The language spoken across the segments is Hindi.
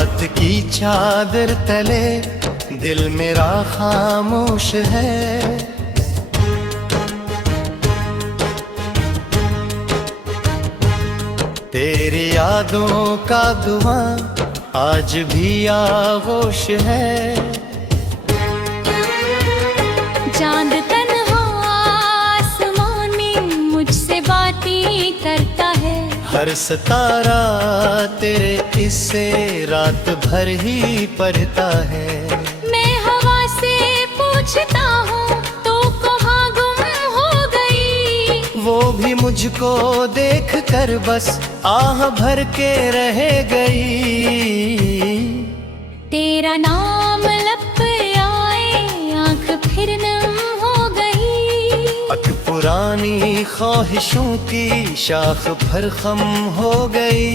रात की चादर तले दिल मेरा खामोश है। तेरी यादों का धुआं आज भी आगोश है। चांद तन्हा आसमान में मुझसे बातें करता है। हर सितारा तेरे किस्से रात भर ही पढ़ता है। मैं हवा से पूछता हूँ तो कहाँ गुम हो गई। वो भी मुझको देख कर बस आह भर के रह गई। तेरा नाम लब पे आए आँख फिर नम हो गई। अक पुरानी ख्वाहिशों की शाख भर खम हो गई।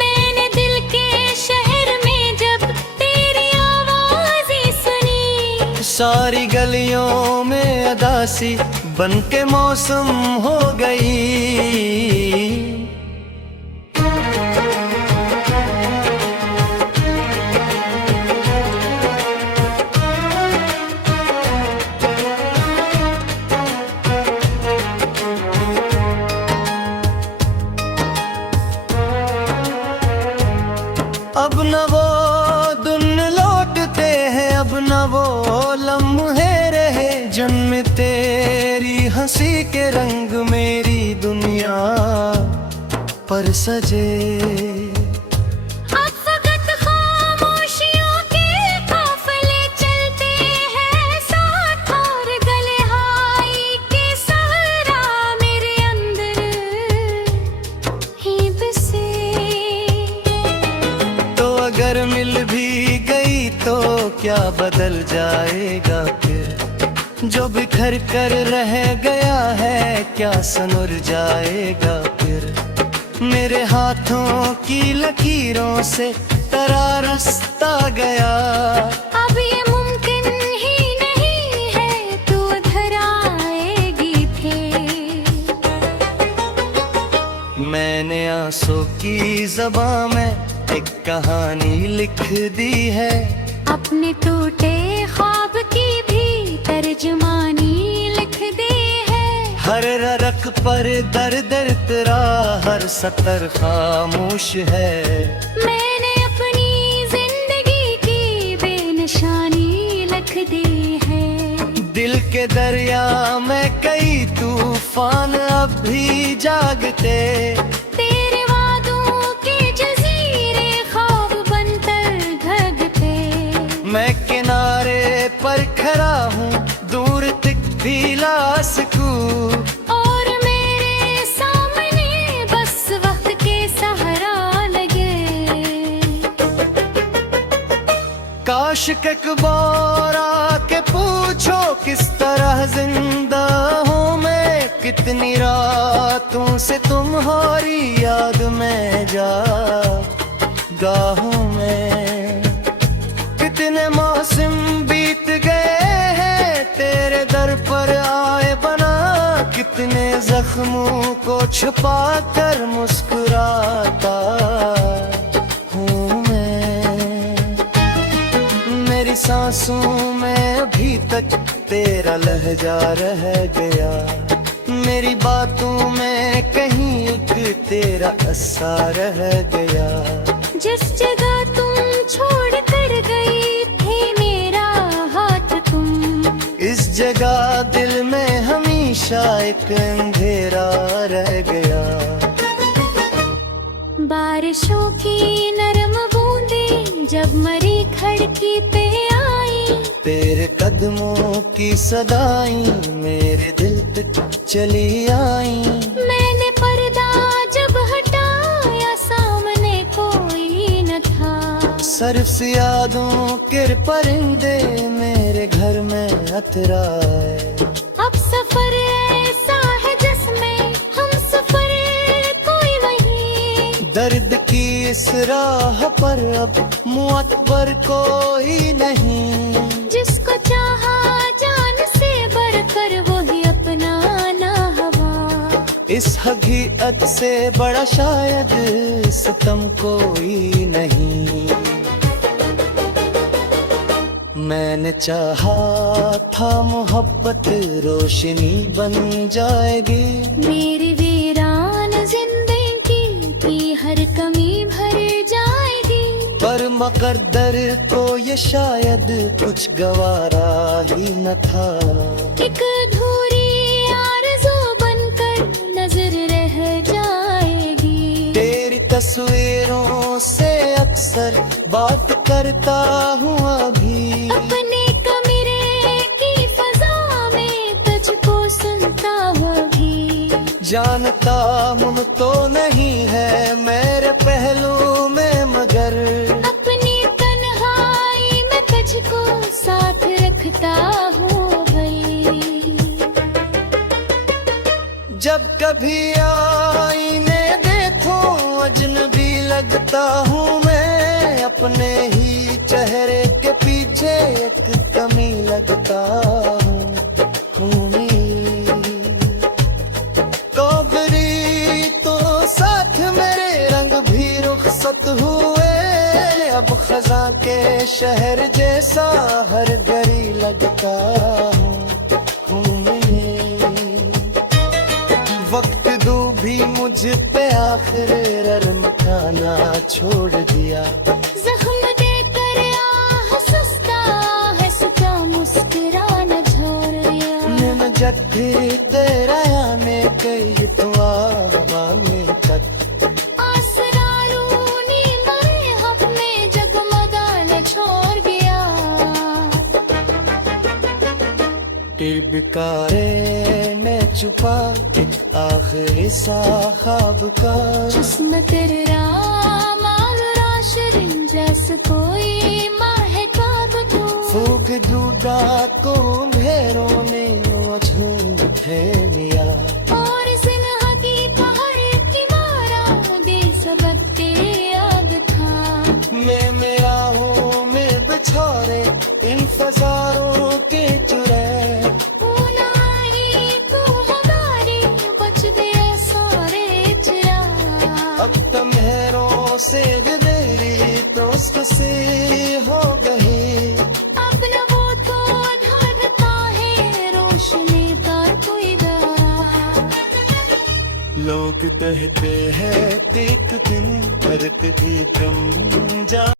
मैंने दिल के शहर में जब तेरी आवाज़ें सुनी, सारी गलियों में अदासी बन के मौसम हो गई। अब न वो दिन लौटते हैं, अब न वो लम्हे रहे जन्म तेरी हंसी के रंग मेरी दुनिया पर सजे। अब फकत खामोशियों के काफिले चलते हैं साथ, और गले हाई के सहारा मेरे अंदर ही बसे। तो अगर मिल भी गई तो क्या बदल जाएगा फिर, जो बिखर कर रह गया है क्या सनुर जाएगा फिर। मेरे हाथों की लकीरों से तेरा रास्ता गया। अब ये मुमकिन ही नहीं है तू उधर आएगी फिर। मैंने आंसू की ज़बां में एक कहानी लिख दी है। अपने टूटे ख्वाब की भी तर्जुमानी लिख दी है। हर ररक पर दर दर तेरा हर सतर खामोश है। मैंने अपनी जिंदगी की बेनिशानी लिख दी है। दिल के दरिया में कई तूफान अब भी जागते। तेरे वादों के जजीरे ख्वाब बनकर धगते। मैं किनारे पर खड़ा हूँ दूर तक भी ला सकूं। और मेरे सामने बस वक्त के सहारा लगे। काश एक बार आके पूछो किस तरह जिंदा हूँ मैं। कितनी रातों से तुम्हारी याद में जागा हूँ मैं। कितने मौसम बीत गए हैं तेरे दर पर आए बना। कितने जख्मों को छुपा कर मुस्कुराता हूँ मैं। मेरी सांसों में अभी तक तेरा लहजा रह गया। मेरी बातों में कहीं एक तेरा अस्सा रह गया। जिस जगह तुम छोड़ कर गई थे मेरा हाथ तुम, इस जगह दिल में हमेशा एक अंधेरा रह गया। बारिशों की नरम बूंदें जब मरी खिड़की पे आई। तेरे कदमों की सदाई मेरे दिल तक चली आई। मैंने पर्दा जब हटाया सामने कोई न था। सर्फ यादों के परिंदे मेरे घर में अतराए। अब सफर ऐसा है जिसमें हम सफर कोई वही। दर्द की इस राह पर अब मुअत्बर कोई नहीं। जिसको चाहा जान से बढ़कर वही अपना ना हवा। इस हकीकत से बड़ा शायद सितम कोई नहीं। मैंने चाहा था मोहब्बत रोशनी बन जाएगी, मेरी वीरान जिंदगी की हर कमी भर जाएगी। पर मुकद्दर को ये शायद कुछ गवारा ही न था। एक अधूरी आरज़ू बनकर नजर रह जाएगी। तेरी तस्वीरों से अक्सर बात करता हूँ अभी, अपने कमरे की फजा में तुझको सुनता हूँ अभी। जानता हूँ तो नहीं है मेरे पहलू में, मगर अपनी तन्हाई में तुझको साथ रखता हूँ भाई। जब कभी आईने देखो अजनबी लगता हूँ मैं, अपने ही चेहरे के पीछे एक कमी लगता हूँ। कोगरी तो साथ मेरे रंग भी रुखसत हुए, अब खजा के शहर जैसा हर घड़ी लगता हूँ। वक्त दू भी मुझ पे आखिर रर्म खाना छोड़ दिया, जख्म देकर आह सुस्ता है सचा मुस्कुराना छोड़ दिया। मैं जट्ठी तेरा आने कई तो आवामें तक आसरारूनी मरे हक में जगमगाने छोड़ गया। टिबकारे में छुपा एक आखिरी सा ख्वाब का, जिस्म तेरा मालरा शरीन जैसे कोई महकाब तू। फूक दूधा को भेरों ने झूम लिया, और सिन्हा की पहाड़ की मारा दे सबक तेरे याद था। मैं मेरा हूँ मैं बिछोरे इन फसारों के चुरे, अब तम्हेरों से मेरी दोस्त से हो गई। अब न वो तो ढलता है रोशनी का कोई दौरा। लोग कहते हैं एक दिन करती थी तुम जा